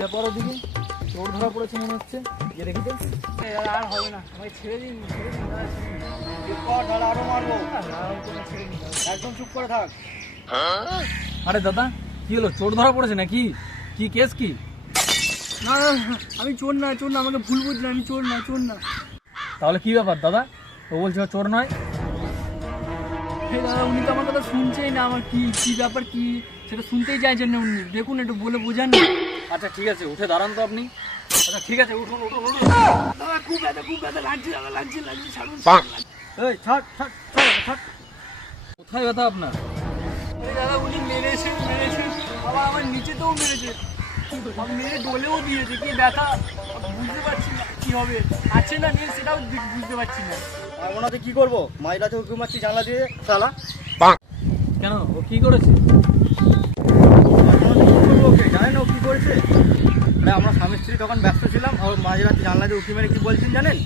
ব্যাপার ওদিকে চোর ধরা পড়েছে মনে হচ্ছে, গিয়ে দেখি তো। আর হবে না, আমাকে ছেড়ে দিন, ছেড়ে দিন দাদা, ছেড়ে দিন। দাদা আরো মারবো, ছেড়ে দিন দাদা। একদম চুপ করে থাক। আরে দাদা কি হলো, চোর ধরা পড়েছে নাকি? কি কেস কি? না না না, আমি চোর না, চোর না, আমাকে ভুল বুঝলেন, আমি চোর না, চোর না। তাহলে কি ব্যাপার দাদা? ও বলছে ও চোর নয়। হে দাদা, উনি তো আমার কথা শুনছেই না, আমার কি কি ব্যাপার কি সেটা শুনতেই চাইছেন না উনি। দেখুন একটু বলে বোঝান না। আচ্ছা ঠিক আছে, উঠে দাঁড়ান তো আপনি। আচ্ছা ঠিক আছে, উঠুন উঠুন উঠুন। দাদা খুব ব্যথা লাগছে, দাদা লাগছে, ছাড়ুন। এই ছাড় ছাড় ছাড় ছাড়। কোথায় ব্যথা আপনার? আরে দাদা উনি মেরেছে, আবার আমার নিচেতেও মেরেছে, আমি মেরে ডলেও দিয়েছে। কি ব্যথা বুঝতে পারছি না, কি হবে আছে না নেই সেটাও বুঝতে পারছি না। আর ওনাতে কি করবো? মাইরাতে উঠে মারছি জানলা দিয়ে শালা। কেন, ও কি করেছে? জানেন ও কি করেছে? আরে আমরা স্বামী স্ত্রী তখন ব্যস্ত ছিলাম, আর মাঝরাতে জানলা দিয়ে উঠি মেরে কি বলছেন জানেন?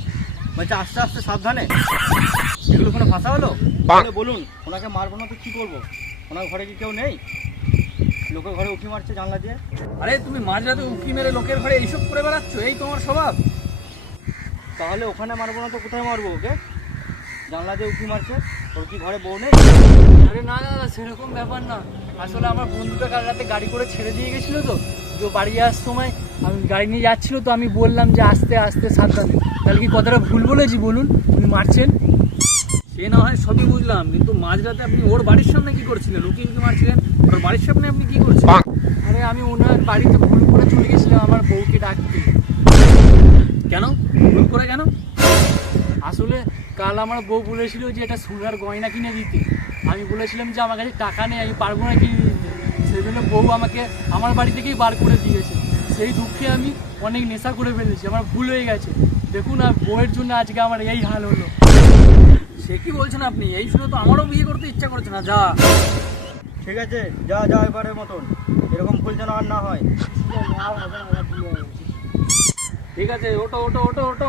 বলছে আস্তে আস্তে সাবধানে। এগুলো কোনো ভাষা হলো? তাহলে বলুন, ওনাকে মারবো না তো কি করবো? ওনার ঘরে কি কেউ নেই? লোকের ঘরে উঁকি মারছে জানলা দিয়ে। আরে তুমি মাঝরাতে উঁকি মেরে লোকের ঘরে এইসব করে বেড়াচ্ছ, এই তোমার স্বভাব? তাহলে ওখানে মারবো না তো কোথায় মারবো ওকে? জানলা দিয়ে উঁকি মারছে, ওর কি ঘরে বউ নেই? আরে না দাদা, সেরকম ব্যাপার না। আসলে আমার বন্ধুটা কাল রাতে গাড়ি করে ছেড়ে দিয়ে গেছিল তো বাড়ি যাওয়ার সময় আমি গাড়ি নিয়ে যাচ্ছিল, তো আমি বললাম যে আস্তে আস্তে সাবধানে। তাহলে কি কথাটা ভুল বলেছি বলুন? উনি মারছেন। সে না হয় সবই বুঝলাম, কিন্তু মাঝরাতে আপনি ওর বাড়ির সামনে কি করছিলেন? উঁকি উঁকি মারছিলেন, ওর বাড়ির সামনে আপনি কি করছিলেন? আরে আমি ওনার বাড়িতে ভুল করে চলে গেছিলাম আমার বউকে ডাকতে। কেন ভুল করে কেন? আসলে কাল আমার বউ বলেছিল যে এটা সোনার গয়না কিনে দিতে। আমি বলেছিলাম যে আমার কাছে টাকা নেই, আমি পারবো না কিনে দিতে। সেই জন্য বউ আমাকে আমার বাড়ি থেকেই বার করে দিয়েছে। সেই দুঃখে আমি অনেক নেশা করে ফেলেছি, আমার ভুল হয়ে গেছে। দেখুন আর বউয়ের জন্য আজকে আমার এই হাল হলো। সে কি বলছেন আপনি? এই শুনে তো আমারও বিয়ে করতে ইচ্ছা করছে না। যা, ঠিক আছে যা যা, এবারের মতন এরকম ভুল যেন আর না হয়। ঠিক আছে, ওটো ওটো ওটো ওটো।